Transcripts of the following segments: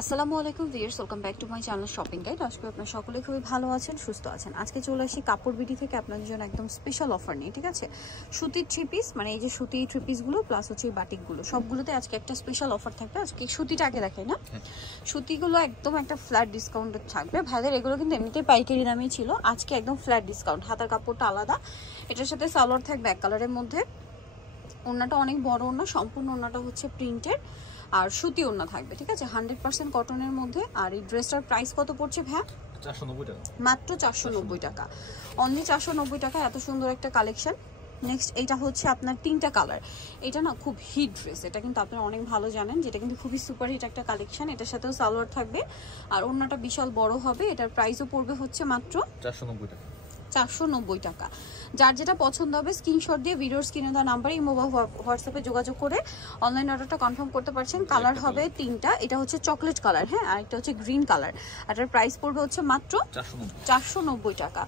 আসসালামু আলাইকুম viewers, welcome back to my channel shopping guide. আজকে আপনারা সকলে খুবই ভালো আছেন, সুস্থ আছেন। আজকে চলে আসি কাপড় বিডি থেকে আপনাদের জন্য একদম স্পেশাল অফার নিয়ে, ঠিক আছে। সুতির থ্রি পিস, মানে এই যে সুতি থ্রি পিসগুলো প্লাস হচ্ছে বাটিকগুলো, সবগুলোতে আজকে একটা স্পেশাল অফার থাকবে। আজকে সুতিটা আগে দেখাই না, সুতিগুলো একদম একটা ফ্ল্যাট ডিসকাউন্টে থাকবে। ভাইদের এগুলো কিন্তু এমনিতেই পাইকারি দামেই ছিল, আজকে একদম ফ্ল্যাট ডিসকাউন্ট। হাতার কাপড়টা আলাদা, এটার সাথে সালোয়ার থাকবে এক কালারের মধ্যে। ওড়নাটা অনেক বড় ওড়না, সম্পূর্ণ ওড়নাটা হচ্ছে প্রিন্টের আর সুতি ওড়না থাকবে, ঠিক আছে, 100% কটনের মধ্যে। আর এই ড্রেসটার প্রাইস কত পড়ছে ভাই? 490 টাকা, মাত্র 490 টাকা, অনলি 490 টাকা। এত সুন্দর একটা কালেকশন। নেক্সট এইটা হচ্ছে আপনার তিনটা কালার। এটা না খুব হিট ড্রেস, এটা কিন্তু আপনারা অনেক ভালো জানেন, যেটা কিন্তু খুবই সুপার হিট একটা কালেকশন। এটার সাথেও সালোয়ার থাকবে আর ওড়নাটা বিশাল বড় হবে। এটার প্রাইসও পড়বে হচ্ছে মাত্র 490 টাকা। 490 টাকা। যার যেটা পছন্দ হবে স্ক্রিনশট দিয়ে ভিডিওর স্ক্রিনে দেওয়া নাম্বারে ইমো বা হোয়াটসঅ্যাপে যোগাযোগ করে অনলাইন অর্ডারটা কনফার্ম করতে পারছেন। কালার হবে তিনটা, এটা হচ্ছে চকলেট কালার, হ্যাঁ, আর একটা হচ্ছে গ্রিন কালার। আর এটার প্রাইস পড়বে হচ্ছে মাত্র 490 টাকা।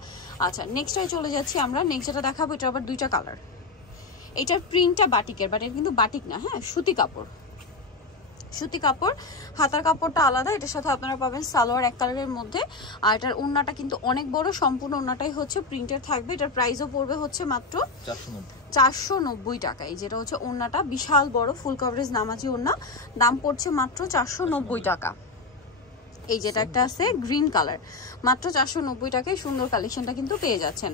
আচ্ছা, নেক্সটে চলে যাচ্ছি আমরা। নেক্সট যেটা দেখাবো এটা আবার দুইটা কালার। এটার প্রিন্টটা বাটিকের, বাট এটা কিন্তু বাটিক না, হ্যাঁ, সুতি কাপড়। সুতি কাপড়, হাতার কাপড়টা আলাদা। এটার সাথে আপনারা পাবেন সালোয়ার এক কালারের মধ্যে। আর এটার ওড়নাটা কিন্তু অনেক বড়, সম্পূর্ণ ওড়নাটাই হচ্ছে প্রিন্টের থাকবে। এটার প্রাইসও পড়বে হচ্ছে মাত্র 490 টাকায়। যেটা হচ্ছে ওড়নাটা বিশাল বড়, ফুল কভারেজ নামাজি ওড়না, দাম পড়ছে মাত্র 490 টাকা। এই যেটা একটা আছে গ্রিন কালার, মাত্র 490 টাকায় সুন্দর কালেকশনটা কিন্তু পেয়ে যাচ্ছেন।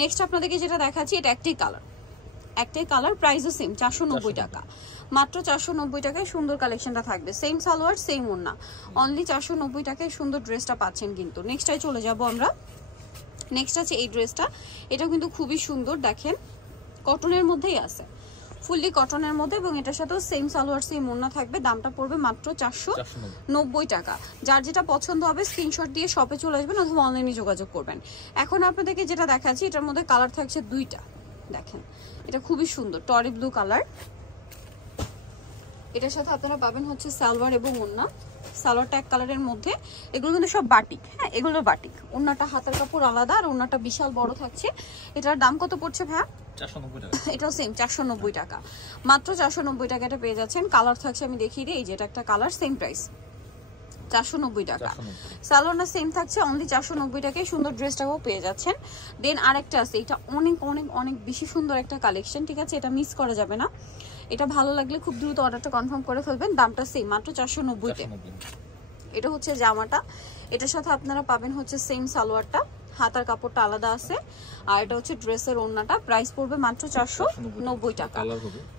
নেক্সট আপনাদেরকে যেটা দেখাচ্ছি, এটা একটাই কালার, প্রাইসও সেম 490 টাকা, মাত্র 490 টাকায় সুন্দর কালেকশনটা থাকবে। সেম সালোয়ার সেম ওড়না, অনলি 490 টাকায় সুন্দর ড্রেসটা পাচ্ছেন কিন্তু। নেক্সটটাই চলে যাব আমরা। নেক্সট আছে এই ড্রেসটা, এটাও কিন্তু খুবই সুন্দর, দেখেন কটনের মধ্যেই আছে, ফুললি কটনের মধ্যে, এবং এটার সাথেও সেম সালোয়ার সেম ওড়না থাকবে। দামটা পড়বে মাত্র 490 টাকা। যার যেটা পছন্দ হবে স্ক্রিনশট দিয়ে শপে চলে আসবেন অথবা অনলাইনে যোগাযোগ করবেন। এখন আপনাদেরকে যেটা দেখাচ্ছি, এটার মধ্যে কালার থাকছে দুইটা, দেখেন এটা খুবই সুন্দর টরি ব্লু কালার। এটার সাথে আপনারা পাবেন হচ্ছে সালোয়ার এবং ওড়না। সালোয়ারটা এক কালারের মধ্যে, এগুলো কিন্তু সব বাটিক, হ্যাঁ, এগুলো বাটিক। ওড়নাটা হাতের কাপড় আলাদা আর ওড়নাটা বিশাল বড় থাকছে। এটার দাম কত পড়ছে ভাইয়া? 490 টাকা। এটাও সেম 490 টাকা, মাত্র 490 টাকা এটা পেয়ে যাচ্ছেন। কালার থাকছে আমি দেখিয়ে দিই, এই যে এটা একটা কালার, সেম প্রাইস 490 টাকা। সালোয়ারটা সেম থাকছে, অনলি 490 টাকায় সুন্দর ড্রেসটাও পেয়ে যাচ্ছেন। দেন আরেকটা আছে, এটা অনেক অনেক অনেক বেশি সুন্দর একটা কালেকশন, ঠিক আছে, এটা মিস করা যাবে না। এটা ভালো লাগলে খুব দ্রুত অর্ডারটা কনফার্ম করে ফেলবেন। দামটা সেম, মাত্র 490 তে। এটা হচ্ছে জামাটা, এটার সাথে আপনারা পাবেন হচ্ছে সেম সালোয়ারটা, হাতার কাপড়টা আলাদা আছে। আর এটা হচ্ছে ড্রেসের ওড়নাটা, প্রাইস পড়বে মাত্র 490 টাকা।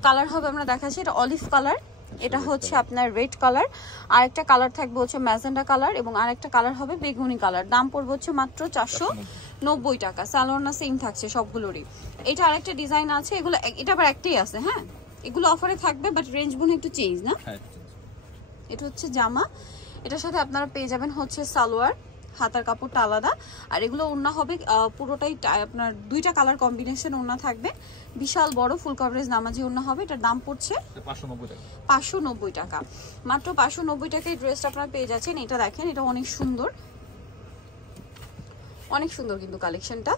কালার হবে আমরা দেখাচ্ছি, এটা অলিভ কালার, এটা হচ্ছে আপনার রেড কালার, আর একটা কালার থাকবে হচ্ছে ম্যাজেন্ডা কালার, এবং আরেকটা কালার হবে বেগুনি কালার। দাম পড়বে হচ্ছে মাত্র 490 টাকা। সালোয়ার না সেম থাকছে সবগুলোরই। এটা আরেকটা ডিজাইন আছে, এগুলো এটা আবার একটাই আছে, হ্যাঁ, এগুলো অফারে থাকবে, বাট রেঞ্জ গুলো একটু চেঞ্জ না। এটা হচ্ছে জামা, এটার সাথে আপনারা পেয়ে যাবেন হচ্ছে সালোয়ার, হাতার কাপড়টা আলাদা। আর এগুলো ওড়না হবে পুরোটাই আপনার দুইটা কালার কম্বিনেশন ওড়না থাকবে, বিশাল বড় ফুল কভারেজ নামাজি ওড়না হবে। এটার দাম পড়ছে 590 টাকা, মাত্র 590 টাকায় ড্রেসটা আপনারা পেয়ে যাচ্ছেন। এটা দেখেন, এটা অনেক সুন্দর, অনেক সুন্দর কিন্তু কালেকশনটা।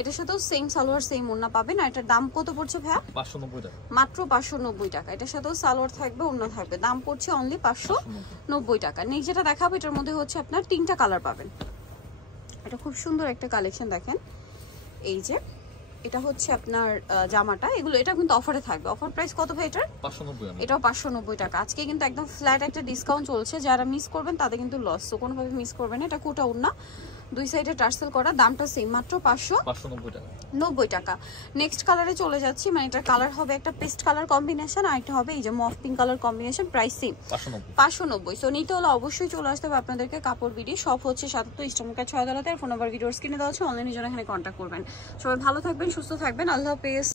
এটার সাথেও সেম সালোয়ার সেম ওড়না পাবেন। আর এটার দাম কত পড়ছে ভাইয়া? 590 টাকা, মাত্র 590 টাকা। এটার সাথেও সালোয়ার থাকবে, ওড়না থাকবে, দাম পড়ছে অনলি 590 টাকা। নেক্সট যেটা দেখাবো, এটার মধ্যে হচ্ছে আপনার তিনটা কালার পাবেন। এটা খুব সুন্দর একটা কালেকশন, দেখেন এই যে এটা হচ্ছে আপনার জামাটা, এগুলো এটা কিন্তু অফারে থাকবে। অফার প্রাইস কত ভাই এটার? 590। এটাও 590 টাকা। আজকে কিন্তু একদম ফ্ল্যাট একটা ডিসকাউন্ট চলছে, যারা মিস করবেন তাদের কিন্তু লস, তো কোনোভাবে মিস করবেন না। এটা কোটা ওড়না, দুই সাইডে টার্সেল করা, দামটা সেম, মাত্র 590 টাকা। নেক্সট কালারে চলে যাচ্ছি, মানে এটা কালার হবে একটা পেস্ট কালার কম্বিনেশন, আর একটা হবে এই যে mauve pink colour combination, price same 590। So নিতে হলে অবশ্যই চলে আসতে হবে আপনাদেরকে কাপড় বিডি। সব হচ্ছে 77 ইস্টার্নকার 6 তলাতে। ফোন নাম্বার ভিডিওর স্ক্রিনে দেওয়া আছে, অনলাইনের জন্য এখানে কন্ট্যাক্ট করবেন। সবাই ভালো থাকবেন, সুস্থ থাকবেন, আল্লাহ হাফেজ।